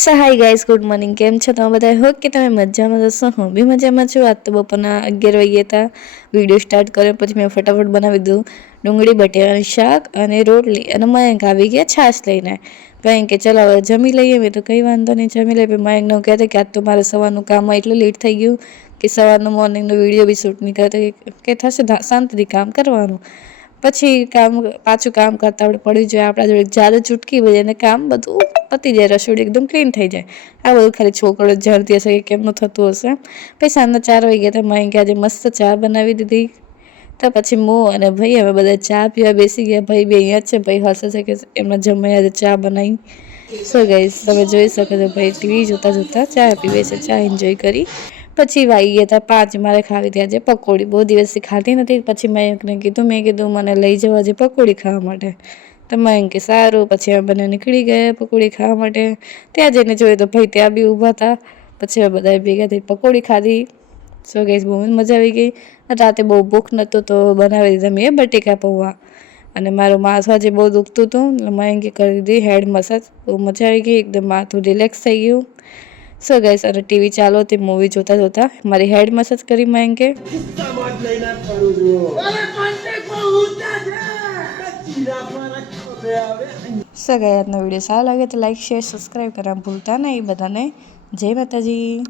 સો hi guys, good morning. કેમ છો તમે બધા? હોપ કે તમે મજામાં જશો. હું બી મજામાં છું. આજ તો બપોરના 11 વાગ્યા હતા. વિડીયો સ્ટાર્ટ કર્યો પછી મેં ફટાફટ બનાવી દીધું ડુંગળી બટેટાનું શાક અને રોટલી. અને મયંક આવી ગયા છાશ લઈને. મયંક કે ચલો હવે જમી લઈએ. મેં તો કંઈ વાંધો નહીં, જમી લઈએ. મયંકને કહેતા કે આજ તો મારે સવારનું કામ એટલું લેટ થઈ ગયું કે સવારનો મોર્નિંગનો વિડીયો બી શૂટ નહીં કરતો, કે થશે શાંતિથી કામ કરવાનું. પછી પાછું કામ કરતા આપણે પડી જાય, આપણા જોડે જાદુ ચૂટકી હોય અને કામ બધું પતી જાય, રસોડું એકદમ ક્લીન થઈ જાય. આ બધું ખાલી છોકરો જાણતી હશે કે કેમનું થતું હશે. પછી સાંજના 4 વાગ્યા હતા. મયંકે આજે મસ્ત ચા બનાવી દીધી. તો પછી હું અને ભાઈ અમે બધા ચા પીવા બેસી ગયા. ભાઈ બી અહીંયા જ છે. ભાઈ હસે છે કે એમના જમાઈ આજે ચા બનાવી. સો ગાઈસ, તમે જોઈ શકો છો ભાઈ ટીવી જોતા જોતા ચા પીવે છે. ચા એન્જોય કરી પછી વાગી ગયા હતા 5. મારે ખાવી હતી આજે પકોડી. બહુ દિવસથી ખાતી નથી. પછી મયંકને કીધું, મેં કીધું મને લઈ જાઓ આજે પકોડી ખાવા માટે. તો મયંકે સારું. પછી અમે બંને નીકળી ગયા પકોડી ખાવા માટે. ત્યાં જઈને જોયું તો ભાઈ ત્યાં બી ઊભા હતા. પછી અમે બધાએ ભેગા થઈ પકોડી ખાધી. સો ગાઈસ, બહુ મજા આવી ગઈ. રાતે બહુ ભૂખ નહોતું તો બનાવી દીધા મેં બટેકા પૌવા. અને મારું માથું આજે બહુ દુખતું હતું. મયંકે કરી દીધી હેડ મસાજ. બહુ મજા આવી ગઈ. એકદમ માથું રિલેક્સ થઈ ગયું. સો ગાઈસ, અને ટીવી ચાલો હતી. મૂવી જોતા જોતા મારી હેડ મસાજ કરી મયંકે. સો ગાઈસ, આજનો વિડીયો સારો લાગે તો લાઈક શેર સબસ્ક્રાઈબ કરવા ભૂલતા નહીં. બધાને જય માતાજી.